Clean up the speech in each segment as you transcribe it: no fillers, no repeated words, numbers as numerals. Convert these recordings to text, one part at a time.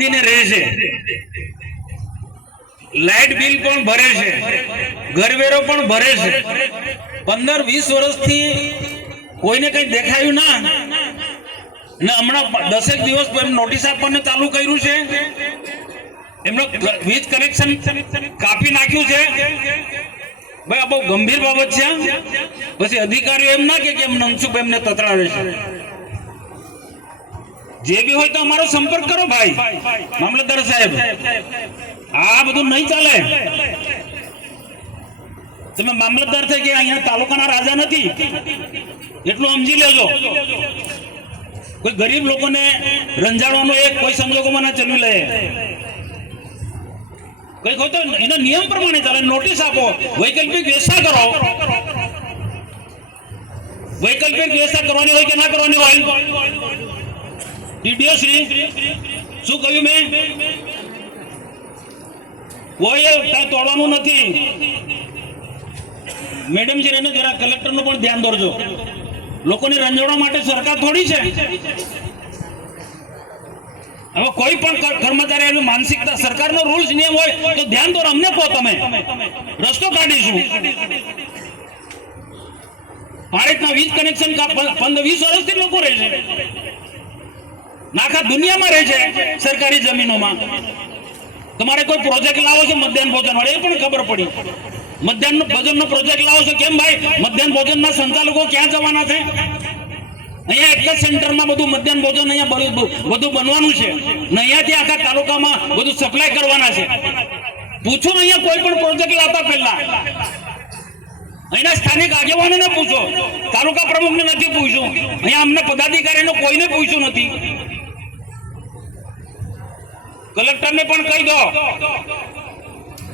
બાંધીને રહે છે, લાઇટ બિલ પણ ભરે છે, ઘરવેરો પણ ભરે છે, 15-20 વર્ષથી કોઈને કઈ દેખાયું ના, ને હમણાં 10 દિવસ પહેલા નોટિસ આપવાનું ચાલુ કર્યું છે, એમનો વીજ કનેક્શન કાપી નાખ્યું છે. ભાઈ આ બહુ ગંભીર બાબત છે. પછી અધિકારીઓ એમ ના કે એમ નમસુખ એમને તતડાવે છે. જે બી હોય તો અમારો સંપર્ક કરો ભાઈ મામલતદાર સાહેબ. આ બધું નહીં ચાલે. તમે મામલતદાર થઈ કે અહીંયા તાલુકાના રાજા નથી એટલું સમજી લેજો. કોઈ ગરીબ લોકોને રંજાડવાનો એક કોઈ સંજોગોમાં ના ચલવી લે. કઈ હોય તો એના નિયમ પ્રમાણે ચાલે. નોટિસ આપો, વૈકલ્પિક વ્યવસ્થા કરો. વૈકલ્પિક વ્યવસ્થા કરવાની હોય કે ના કરવાની હોય. ડીડીઓ શ્રી શું કહ્યું મેં? કોઈ તોડવાનું નથી. મેડમ છે એને જરા કલેક્ટરનું પણ ધ્યાન દોરજો. લોકોને રંજાડવા માટે સરકાર થોડી છે. હવે કોઈ પણ કર્મચારી માનસિકતા સરકારનો રૂલ્સ નિયમ હોય તો ધ્યાન દોરો. અમને કહો, તમે રસ્તો કાઢીશું. આ રીતના વીજ કનેક્શન 15-20 વર્ષથી લોકો રહે છે, આખા દુનિયામાં રહે છે સરકારી જમીનોમાં. તમારે કોઈ પ્રોજેક્ટ લાવો છો મધ્યાહન ભોજન વાળો, એ પણ ખબર પડી. મધ્યાહન ભોજનનો પ્રોજેક્ટ લાવો છો, કેમ ભાઈ મધ્યાહન ભોજનના સંચાલકો ક્યાં જવાના છે? અહીંયા એક જ સેન્ટરમાં બધું મધ્યાહન ભોજન અહીંયા બધું બનવાનું છે ને અહીંયાથી આખા તાલુકામાં બધું સપ્લાય કરવાના છે. પૂછો અહીંયા કોઈ પણ પ્રોજેક્ટ લાવતા પહેલા અહીંના સ્થાનિક આગેવાનોને પૂછો. તાલુકા પ્રમુખને નથી પૂછ્યું, અહીંયા અમને પદાધિકારીને કોઈને પૂછ્યું નથી. કલેક્ટરને પણ કહી દો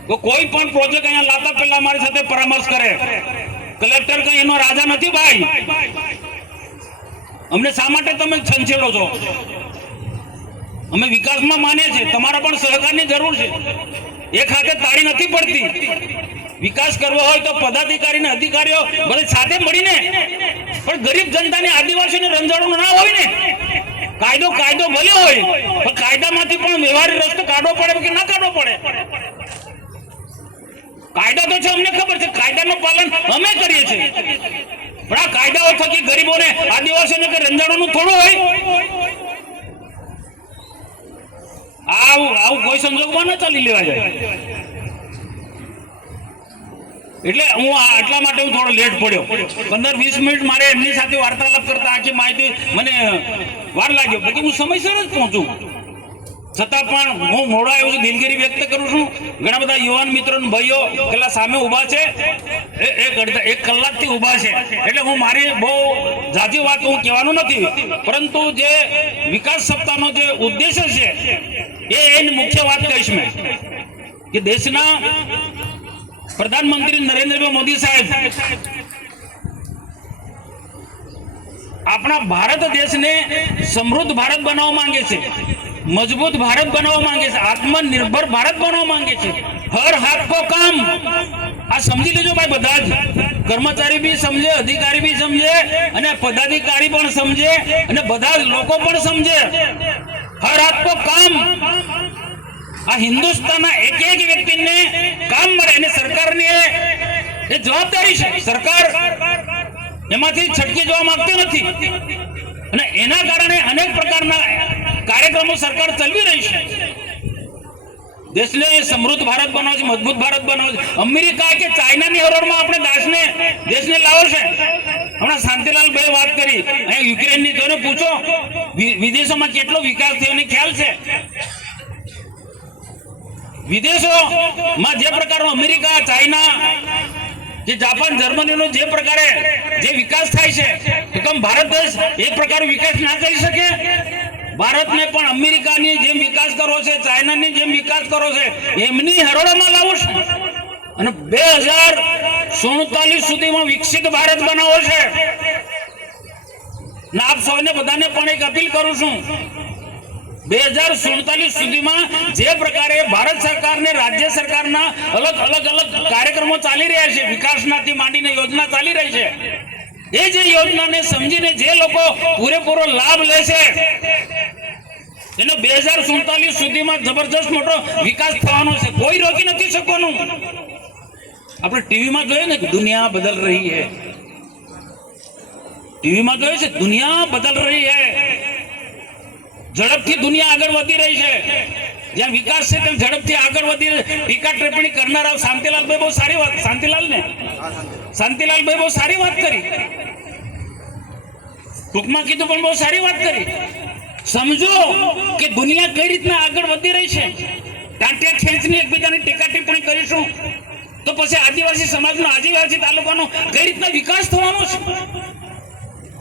તો કોઈ પણ પ્રોજેક્ટ અહીંયા લાવતા પહેલા અમારી સાથે પરામર્શ કરે. કલેક્ટર કઈ એનો રાજા નથી ભાઈ. અમને શા માટે તમે છંછેડો છો? અમે વિકાસમાં માનીએ છીએ, તમારા પણ સહકારની જરૂર છે. એક હાથે તાળી નથી પડતી. વિકાસ કરવો હોય તો પદાધિકારી ને અધિકારીઓ બધા સાથે મળીને, પણ ગરીબ જનતાને આદિવાસીને રંજાડવું ના હોય ને. કાયદો ભલે હોય પણ કાયદામાંથી પણ વ્યવહારિક રસ્તો કાઢવો પડે કે ના કાઢવો પડે. કાયદા તો છે, અમને ખબર છે, કાયદાનું પાલન અમે કરીએ છીએ. પણ આ કાયદાઓ થકી ગરીબોને આદિવાસીઓને કે રંજાડવાનું થોડું હોય. આવું કોઈ સંજોગમાં ના ચાલી લેવા જાય. એટલે હું આટલા માટે હું થોડો લેટ પડ્યો. 15-20 મિનિટ મારે એમની સાથે વાર્તાલાપ કરતા આખી માહિતી મને વાર લાગ્યો. પછી હું સમયસર જ પહોંચું, છતાં પણ હું મોડો આવ્યો છું, દિલગીરી વ્યક્ત કરું છું. ઘણા બધા યુવાન મિત્રો ભાઈઓ પેલા સામે ઉભા છે, એક કલાકથી ઉભા છે. એટલે હું મારી બહુ જાજી વાત હું કહેવાનું નથી, પરંતુ જે વિકાસ સપ્તાહનો જે ઉદ્દેશ્ય છે એની મુખ્ય વાત કહીશ મેં કે દેશના પ્રધાનમંત્રી નરેન્દ્રભાઈ મોદી સાહેબ આપણા ભારત દેશને સમૃદ્ધ ભારત બનાવવા માંગે છે, મજબૂત ભારત બનાવવા માંગે છે, આત્મનિર્ભર ભારત બનાવવા માંગે છે. હર હાથ કો કામ. આ સમજી લેજો ભાઈ. બધા જ કર્મચારી બી સમજે, અધિકારી બી સમજે અને પદાધિકારી પણ સમજે અને બધા જ લોકો પણ સમજે. હર હાથ કો કામ. આ હિન્દુસ્તાનના એક વ્યક્તિને કામ મળે અને સરકારની એ જવાબદારી છે. સરકાર એમાંથી છટકી જવા માંગતી નથી અને એના કારણે અનેક પ્રકારના કાર્યક્રમો સરકાર ચલાવી રહી છે. દેશને સમૃદ્ધ ભારત બનાવશે, મજબૂત ભારત બનાવશે. અમેરિકા કે ચાઇનાની હરોળમાં આપણે દેશને લાવો છે. હમણાં શાંતિલાલ ભાઈ વાત કરી, અહીંયા યુક્રેનની જોને પૂછો વિદેશોમાં કેટલો વિકાસ થયો એનો ખ્યાલ છે. વિદેશોમાં જે પ્રકારનો અમેરિકા, ચાઇના, જે જાપાન, જર્મનીનો જે પ્રકારે જે વિકાસ થાય છે, એકમ ભારત દેશ એ પ્રકારનો વિકાસ ના કરી શકે? ભારતને પણ અમેરિકાની જેમ વિકાસ કરવો છે, ચાઇનાની જેમ વિકાસ કરવો છે, એમની હરોળમાં લાવવું છે અને 2047 સુધીમાં વિકસિત ભારત બનાવવો છે. આપ સૌને બધાને પણ એક અપીલ કરું છું, 2047 સુધીમાં જે પ્રકારે ભારત સરકાર ને રાજ્ય સરકારના અલગ કાર્યક્રમો ચાલી રહ્યા છે, વિકાસનાથી માંડીને યોજના ચાલી રહી છે, એ જે યોજનાને સમજીને જે લોકો પૂરેપૂરો લાભ લેશે એનો 2047 સુધીમાં જબરજસ્ત મોટો વિકાસ થવાનો છે, કોઈ રોકી નથી શકવાનું. આપણે ટીવીમાં જોઈએ ને, દુનિયા બદલ રહી है, ટીવીમાં જોઈએ છે દુનિયા બદલ રહી है, ઝડપથી દુનિયા આગળ વધી રહી છે. જ્યાં વિકાસ છે ત્યાં ઝડપથી આગળ વધી રહી. ટીકા ટિપ્પણી કરનારા શાંતિલાલભાઈ બહુ સારી વાત, શાંતિલાલભાઈ બહુ સારી વાત કરી, ટૂંકમાં કીધું પણ બહુ સારી વાત કરી. સમજો કે દુનિયા કઈ રીતના આગળ વધી રહી છે. ટાંટિયા ખેંચની એકબીજાની ટીકા ટિપ્પણી કરીશું તો પછી આદિવાસી સમાજનો, આદિવાસી તાલુકાનો કઈ રીતના વિકાસ થવાનો છે.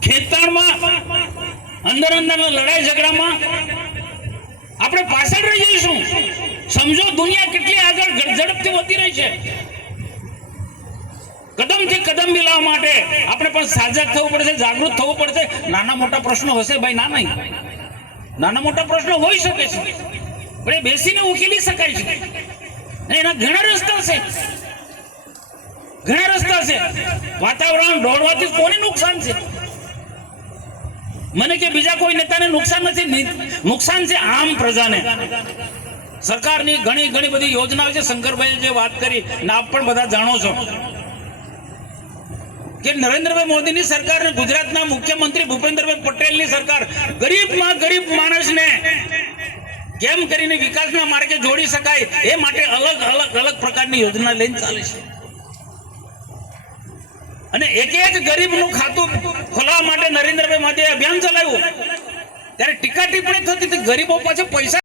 ખેતરમાં અંદર લડાઈ ઝઘડામાં આપણે પાછળ રહી જઈશું. સમજો દુનિયા કેટલી આગળ ઝડપથી વધી રહી છે. કદમથી કદમ મિલાવવા માટે આપણે પણ સાજક થવું પડશે, જાગૃત થવું પડશે. નાના મોટા પ્રશ્નો હશે ભાઈ, ના નહીં, નાના મોટા પ્રશ્નો હોઈ શકે છે, પણ એ બેસીને ઉકેલી શકાય છે. એના ઘણા રસ્તા છે, ઘણા રસ્તા છે. વાતાવરણ ઢોળવાથી કોને નુકસાન છે? મને કે બીજા કોઈ નેતાને નુકસાન નથી, નુકસાન છે આમ પ્રજાને. સરકારની ઘણી ઘણી બધી યોજનાઓ છે. શંકરભાઈએ જે વાત કરી ને આપ પણ બધા જાણો છો કે નરેન્દ્રભાઈ મોદીની સરકાર અને ગુજરાતના મુખ્યમંત્રી ભૂપેન્દ્રભાઈ પટેલની સરકાર ગરીબમાં ગરીબ માણસને કેમ કરીને વિકાસના માર્ગે જોડી શકાય એ માટે અલગ પ્રકારની યોજના લઈને ચાલે છે. અને એક ગરીબનું ખાતું ખોલવા માટે નરેન્દ્રભાઈ મોદીએ અભિયાન ચલાવ્યું ત્યારે ટીકા ટિપ્પણી થતી હતી, ગરીબો પાસે પૈસા